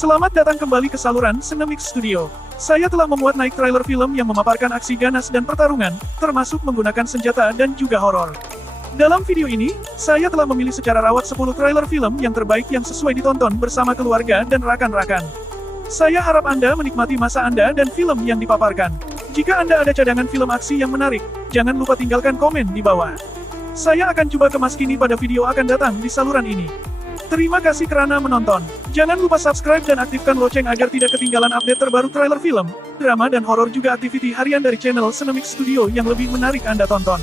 Selamat datang kembali ke saluran SceneMix Studio. Saya telah memuat naik trailer film yang memaparkan aksi ganas dan pertarungan, termasuk menggunakan senjata dan juga horor. Dalam video ini, saya telah memilih secara rawak 10 trailer film yang terbaik yang sesuai ditonton bersama keluarga dan rakan-rakan. Saya harap Anda menikmati masa Anda dan film yang dipaparkan. Jika Anda ada cadangan film aksi yang menarik, jangan lupa tinggalkan komen di bawah. Saya akan coba kemas kini pada video akan datang di saluran ini. Terima kasih karena menonton. Jangan lupa subscribe dan aktifkan lonceng agar tidak ketinggalan update terbaru trailer film, drama dan horor juga aktiviti harian dari channel SceneMix Studio yang lebih menarik Anda tonton.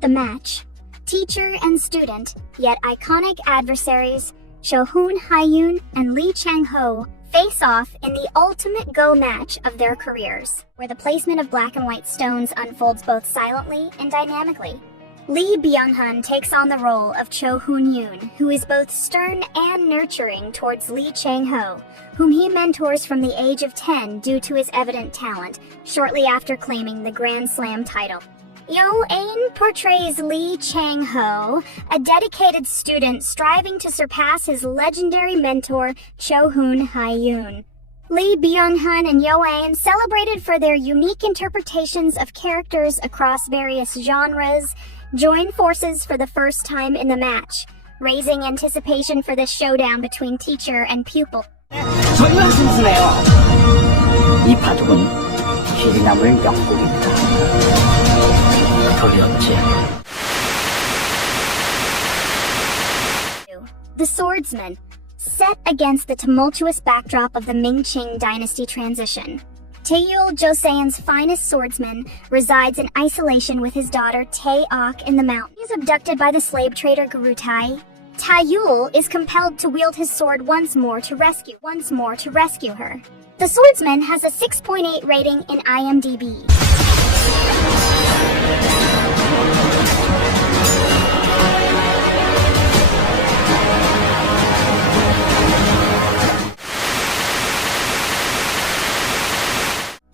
The match. Teacher and student, yet iconic adversaries, Shohun Hae-yoon and Lee Chang-ho face off in the ultimate go match of their careers, where the placement of black and white stones unfolds both silently and dynamically. Lee Byung-hun takes on the role of Cho Hoon-yoon, who is both stern and nurturing towards Lee Chang-ho, whom he mentors from the age of 10 due to his evident talent, shortly after claiming the Grand Slam title. Yo-ain portrays Lee Chang-ho, a dedicated student striving to surpass his legendary mentor, Cho-hoon Hae-yoon. Lee Byung-hun and Yo-ain celebrated for their unique interpretations of characters across various genres, join forces for the first time in the match, raising anticipation for this showdown between teacher and pupil. 정말 순수해요. 이 바둑은 길이남을 영국입니다. 어렵지. The Swordsman, set against the tumultuous backdrop of the Ming-Qing dynasty transition. Taeyul Joseon's finest swordsman resides in isolation with his daughter Tae-ok in the mountains. He is abducted by the slave trader Guru Tai. Taeyul is compelled to wield his sword once more to rescue her. The Swordsman has a 6.8 rating in IMDb.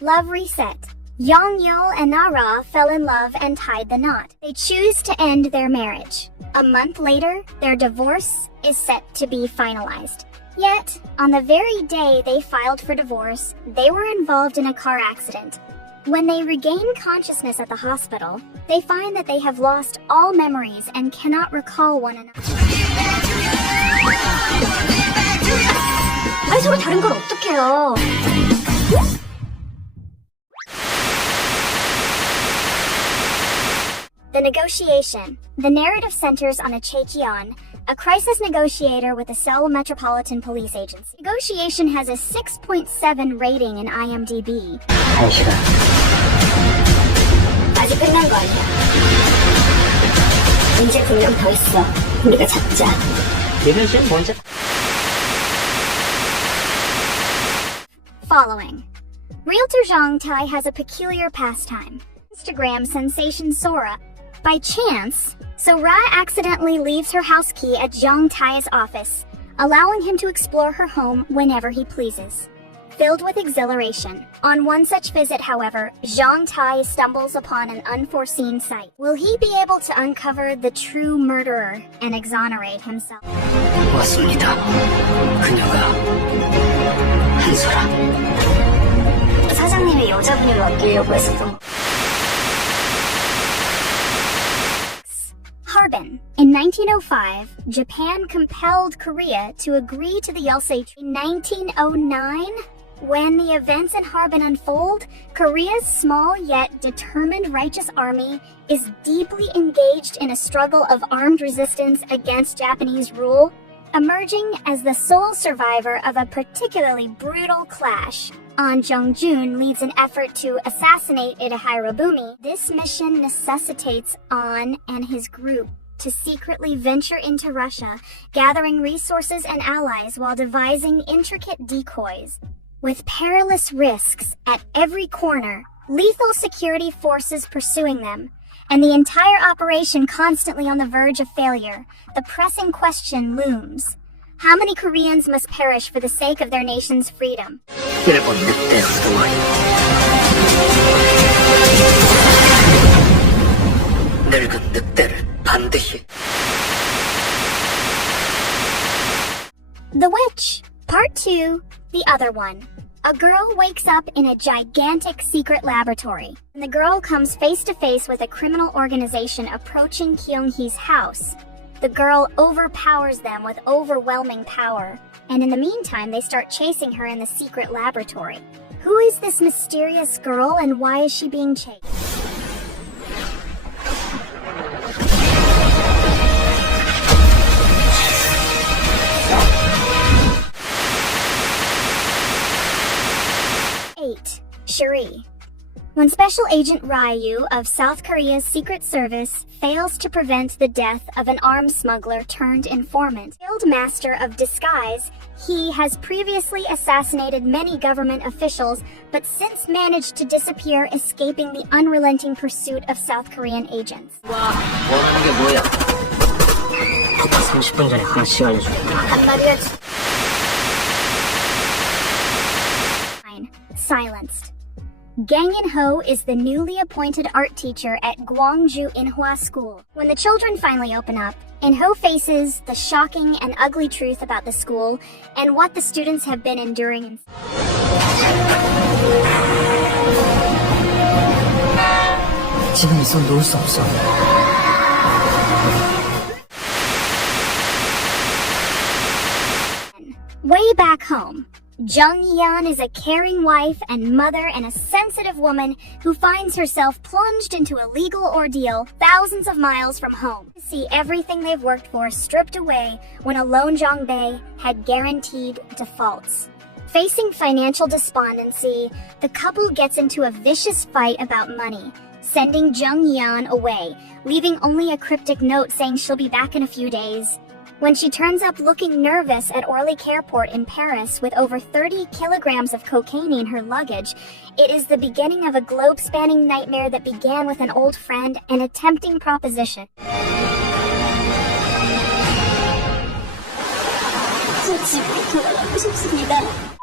Love reset. Yong-yeol and Na-ra fell in love and tied the knot. They choose to end their marriage. A month later, their divorce is set to be finalized. Yet, on the very day they filed for divorce, they were involved in a car accident. When they regain consciousness at the hospital, they find that they have lost all memories and cannot recall one another. 아니 서로 다른 걸 어떡해요. The Negotiation. The narrative centers on a Chae-kyeon, a crisis negotiator with the Seoul Metropolitan Police Agency. Negotiation has a 6.7 rating in IMDb. 한 시간. 아직 끝난 거 아니야. 문제 분명 더 있어. 우리가 잡자. 이런 시험 먼저. Following. Realtor Zhang Tai has a peculiar pastime. Instagram sensation Sora. By chance, Sora accidentally leaves her house key at Zhang Tai's office, allowing him to explore her home whenever he pleases. Filled with exhilaration, on one such visit, however, Zhang Tai stumbles upon an unforeseen sight. Will he be able to uncover the true murderer and exonerate himself? 왔습니다. 그녀가 한솔아. 사장님이 여자분을 맡기려고 했었던 Harbin. In 1905, Japan compelled Korea to agree to the Yelsei Treaty. In 1909, when the events in Harbin unfold, Korea's small yet determined righteous army is deeply engaged in a struggle of armed resistance against Japanese rule, emerging as the sole survivor of a particularly brutal clash. An Jung-jun leads an effort to assassinate Ida Hirobumi. This mission necessitates An and his group to secretly venture into Russia, gathering resources and allies while devising intricate decoys. With perilous risks at every corner, lethal security forces pursuing them, and the entire operation constantly on the verge of failure, the pressing question looms. How many Koreans must perish for the sake of their nation's freedom? 일본 늑대 수동아리. 늙은 늑대를 반드시. 2, the other one. A girl wakes up in a gigantic secret laboratory. And the girl comes face to face with a criminal organization approaching Kyung-hee's house. The girl overpowers them with overwhelming power, and in the meantime they start chasing her in the secret laboratory. Who is this mysterious girl and why is she being chased? Cherie. When Special Agent Ryu of South Korea's Secret Service fails to prevent the death of an arms smuggler turned informant, skilled master of disguise, he has previously assassinated many government officials, but since managed to disappear, escaping the unrelenting pursuit of South Korean agents. 원하는 게 뭐야? 30분 전에 하나씩 알려줘. Silenced. Gang In-ho is the newly appointed art teacher at Gwangju Inhua School. When the children finally open up, In-ho faces the shocking and ugly truth about the school and what the students have been enduring. 지금 있어 놓을 수 없어. Way back home, Jung Yeon is a caring wife and mother and a sensitive woman who finds herself plunged into a legal ordeal thousands of miles from home. To see everything they've worked for stripped away when a lone Jong-bae had guaranteed defaults. Facing financial despondency, the couple gets into a vicious fight about money, sending Jung Yeon away, leaving only a cryptic note saying she'll be back in a few days. When she turns up looking nervous at Orly Airport in Paris with over 30 kilograms of cocaine in her luggage, it is the beginning of a globe-spanning nightmare that began with an old friend and a tempting proposition. 저 집에 돌아가고 싶습니다.